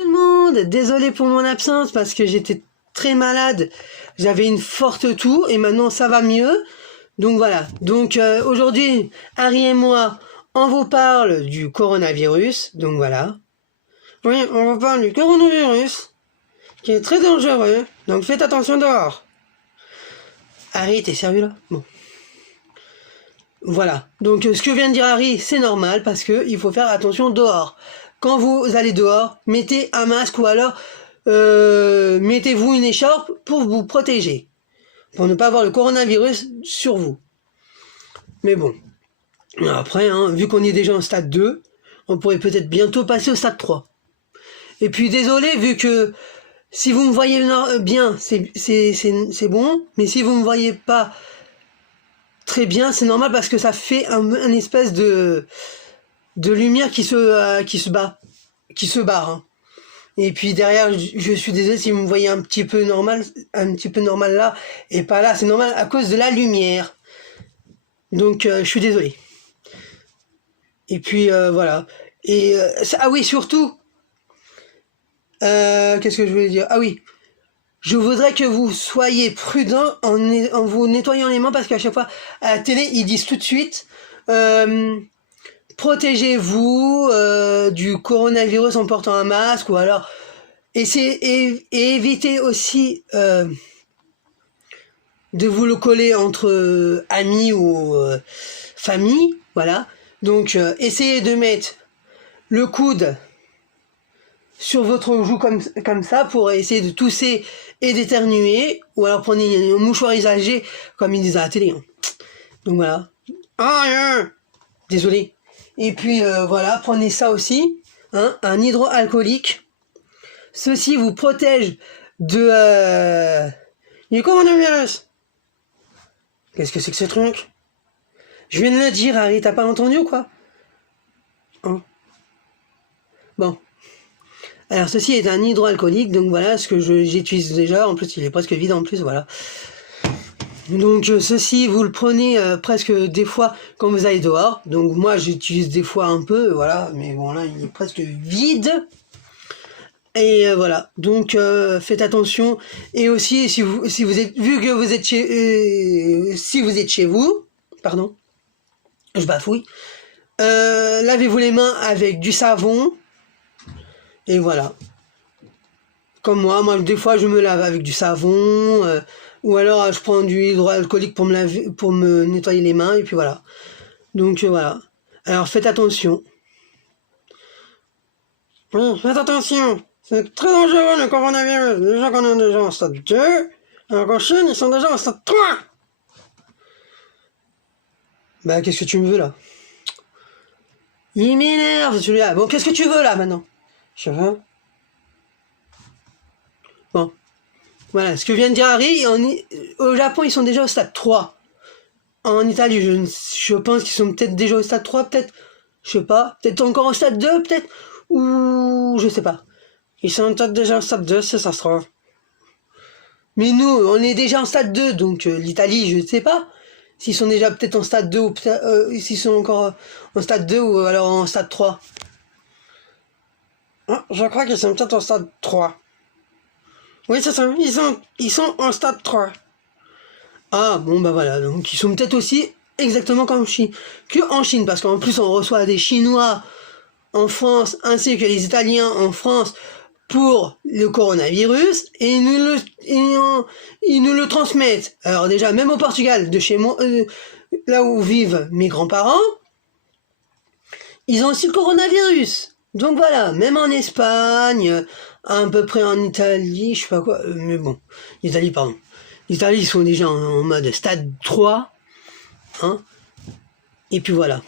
Tout le monde, désolé pour mon absence parce que j'étais très malade, j'avais une forte toux et maintenant ça va mieux. Donc voilà, donc aujourd'hui, Harry et moi, on vous parle du coronavirus, donc voilà. Oui, on vous parle du coronavirus, qui est très dangereux, donc faites attention dehors. Harry, t'es sérieux là? Bon. Voilà, donc ce que vient de dire Harry, c'est normal parce que il faut faire attention dehors. Quand vous allez dehors, mettez un masque ou alors mettez-vous une écharpe pour vous protéger, pour ne pas avoir le coronavirus sur vous. Mais bon, après, hein, vu qu'on est déjà en stade 2, on pourrait peut-être bientôt passer au stade 3. Et puis désolé, vu que si vous me voyez bien, c'est bon, mais si vous me voyez pas très bien, c'est normal parce que ça fait un espèce de lumière qui se barre. Hein. Et puis derrière, je suis désolé si vous me voyez un petit peu normal là, et pas là, c'est normal à cause de la lumière. Donc je suis désolé. Et puis voilà. Et ah oui, surtout, qu'est-ce que je voulais dire? Ah oui, je voudrais que vous soyez prudent en vous nettoyant les mains parce qu'à chaque fois à la télé ils disent tout de suite protégez-vous du coronavirus en portant un masque ou alors et évitez aussi de vous le coller entre amis ou famille, voilà. Donc essayez de mettre le coude sur votre joue comme ça pour essayer de tousser et d'éternuer, ou alors prenez un mouchoir usagé comme ils disent à la télé. Hein. Donc voilà. Désolé. Et puis voilà, prenez ça aussi, hein, un hydroalcoolique. Ceci vous protège du coronavirus. Qu'est-ce que c'est que ce truc? Je viens de le dire, Harry, t'as pas entendu ou quoi? Hein? Bon. Alors ceci est un hydroalcoolique, donc voilà ce que j'utilise déjà, en plus il est presque vide en plus, voilà. Donc ceci vous le prenez presque des fois quand vous allez dehors, donc moi j'utilise des fois un peu, voilà, mais bon là il est presque vide. Et voilà, donc faites attention, et aussi si vous êtes, vu que vous êtes si vous êtes chez vous, pardon, je bafouille, lavez-vous les mains avec du savon. Et voilà. Comme moi des fois je me lave avec du savon, ou alors je prends du hydroalcoolique pour me nettoyer les mains, et puis voilà. Donc voilà. Alors faites attention. Oui, faites attention. C'est très dangereux le coronavirus. Déjà qu'on est déjà en stade 2, alors qu'en Chine ils sont déjà en stade 3. Bah qu'est-ce que tu me veux là? Il m'énerve celui-là. Bon, qu'est-ce que tu veux là maintenant? Je sais pas. Bon, voilà, ce que vient de dire Harry, au Japon, ils sont déjà au stade 3. En Italie, je pense qu'ils sont peut-être déjà au stade 3, peut-être, je sais pas, peut-être encore au stade 2, peut-être, ou je sais pas. Ils sont peut-être déjà au stade 2, ça se trouve. Mais nous, on est déjà en stade 2, donc l'Italie, je sais pas. S'ils sont déjà peut-être en stade 2, ou s'ils sont encore en stade 2, ou alors en stade 3. Ah, je crois qu'ils sont peut-être en stade 3. Oui, c'est ça, ils sont en stade 3. Ah, bon, bah voilà, donc ils sont peut-être aussi exactement comme en Chine, parce qu'en plus on reçoit des Chinois en France, ainsi que les Italiens en France, pour le coronavirus, et ils nous le transmettent. Alors déjà, même au Portugal, de chez moi, là où vivent mes grands-parents, ils ont aussi le coronavirus. Donc voilà, même en Espagne, à peu près en Italie, je sais pas quoi, mais bon, l'Italie, pardon. L'Italie, ils sont déjà en mode stade 3, hein, et puis voilà.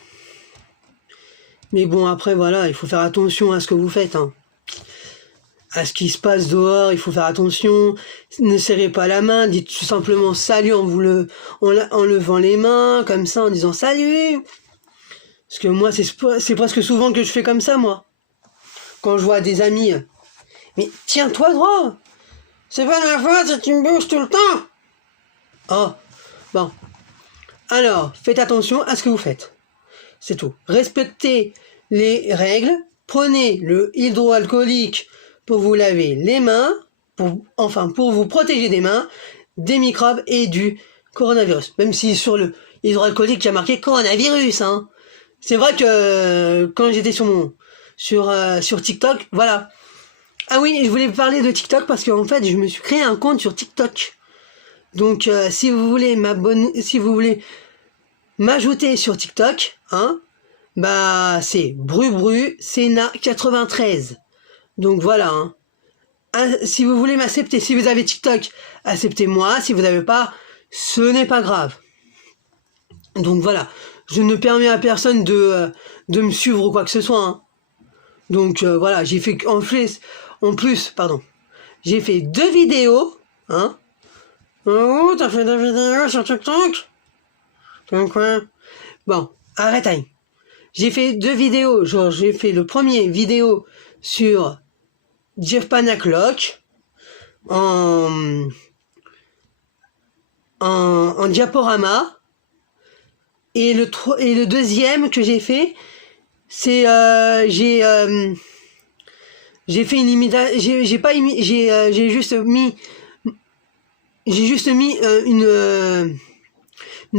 Mais bon, après, voilà, il faut faire attention à ce que vous faites, hein. À ce qui se passe dehors, il faut faire attention, ne serrez pas la main, dites tout simplement salut en levant les mains, comme ça, en disant salut. Parce que moi, c'est presque souvent que je fais comme ça, moi. Quand je vois des amis, mais tiens-toi droit, c'est pas la fois si tu me bouges tout le temps. Oh, bon. Alors, faites attention à ce que vous faites. C'est tout. Respectez les règles, prenez le hydroalcoolique pour vous laver les mains, pour vous protéger des mains, des microbes et du coronavirus. Même si sur le hydroalcoolique il y a marqué coronavirus, hein. C'est vrai que quand j'étais sur TikTok, voilà. Ah oui, je voulais parler de TikTok parce qu'en fait, je me suis créé un compte sur TikTok. Donc, si vous voulez m'ajouter sur TikTok, hein, bah, c'est BruBruSena93. Donc voilà, hein. Si vous voulez m'accepter, si vous avez TikTok, acceptez-moi. Si vous n'avez pas, ce n'est pas grave. Donc voilà, je ne permets à personne de me suivre ou quoi que ce soit, hein. Donc voilà, j'ai fait en plus, j'ai fait 2 vidéos, hein. Oh, t'as fait 2 vidéos sur TikTok? Comme quoi? Bon, arrête, hein. J'ai fait 2 vidéos, genre j'ai fait le premier vidéo sur Jeff Panaclock en diaporama, et le deuxième que j'ai fait, c'est j'ai fait une imitation, j'ai juste mis une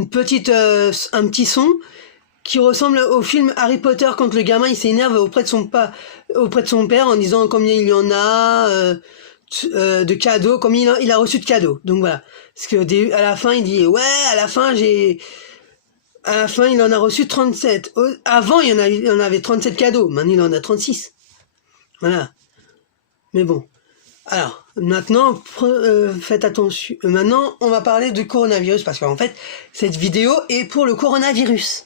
petite un petit son qui ressemble au film Harry Potter quand le gamin il s'énerve auprès de son père en disant combien il y en a de cadeaux, combien il a reçu de cadeaux. Donc voilà, parce que à la fin il dit ouais, à la fin il en a reçu 37. Avant il en avait 37 cadeaux, maintenant il en a 36. Voilà. Mais bon. Alors, maintenant, faites attention. Maintenant, on va parler du coronavirus parce qu'en fait, cette vidéo est pour le coronavirus.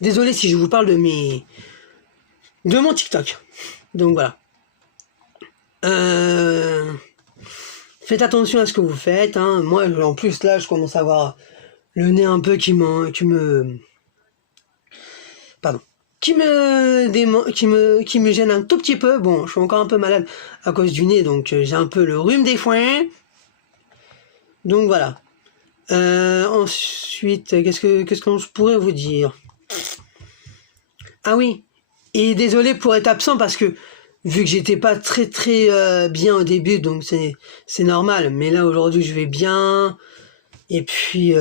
Désolé si je vous parle de mon TikTok. Donc voilà. Faites attention à ce que vous faites, hein. Moi, en plus, là, je commence à avoir le nez un peu qui me gêne un tout petit peu. Bon, je suis encore un peu malade à cause du nez, donc j'ai un peu le rhume des foins. Donc voilà. Ensuite, qu'est-ce qu'on pourrait vous dire? Ah oui, et désolé pour être absent parce que vu que j'étais pas très bien au début, donc c'est normal. Mais là aujourd'hui je vais bien. Et puis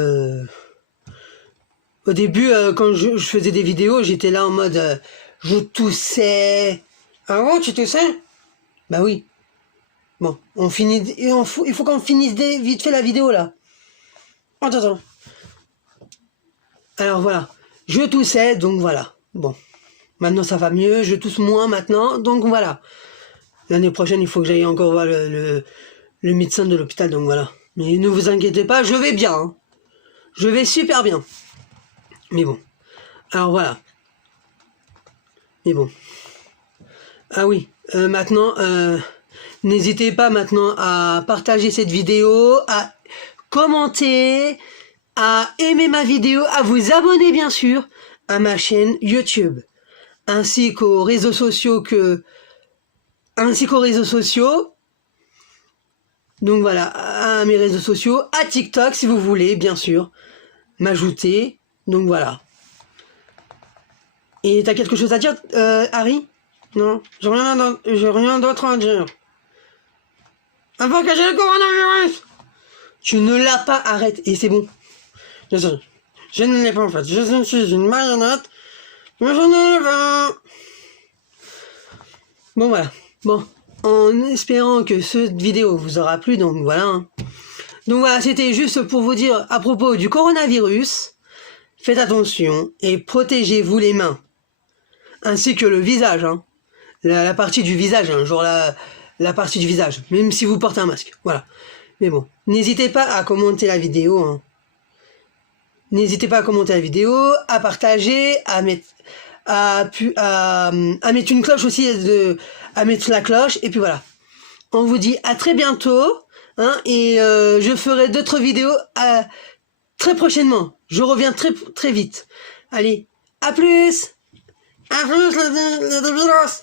au début quand je faisais des vidéos, j'étais là en mode je toussais. Ah bon, tu toussais? Bah oui. Bon, il faut qu'on finisse vite fait la vidéo là. Attends. Alors voilà, je toussais, donc voilà. Bon, maintenant ça va mieux, je tousse moins maintenant, donc voilà. L'année prochaine, il faut que j'aille encore voir le médecin de l'hôpital, donc voilà. Mais ne vous inquiétez pas, je vais bien, hein. Je vais super bien. Mais bon, alors voilà. Mais bon. Ah oui, maintenant, n'hésitez pas maintenant à partager cette vidéo, à commenter, à aimer ma vidéo, à vous abonner bien sûr à ma chaîne YouTube, ainsi qu'aux réseaux sociaux Donc voilà, à mes réseaux sociaux, à TikTok si vous voulez bien sûr m'ajouter. Donc voilà. Et t'as quelque chose à dire, Harry? Non, j'ai rien d'autre à dire. Avant que j'ai le coronavirus! Tu ne l'as pas, arrête, et c'est bon. Je ne l'ai pas en fait, je suis une marionnette, mais je ne l'ai pas. Bon voilà, bon, en espérant que cette vidéo vous aura plu, donc voilà. Hein. Donc voilà, c'était juste pour vous dire à propos du coronavirus, faites attention et protégez-vous les mains, ainsi que le visage, hein. La partie du visage, hein, genre la partie du visage, même si vous portez un masque, voilà. Mais bon, n'hésitez pas à commenter la vidéo, hein. N'hésitez pas à commenter la vidéo, à partager, à mettre une cloche aussi, à mettre la cloche, et puis voilà. On vous dit à très bientôt, hein, et je ferai d'autres vidéos très prochainement. Je reviens très vite. Allez, à plus les virus.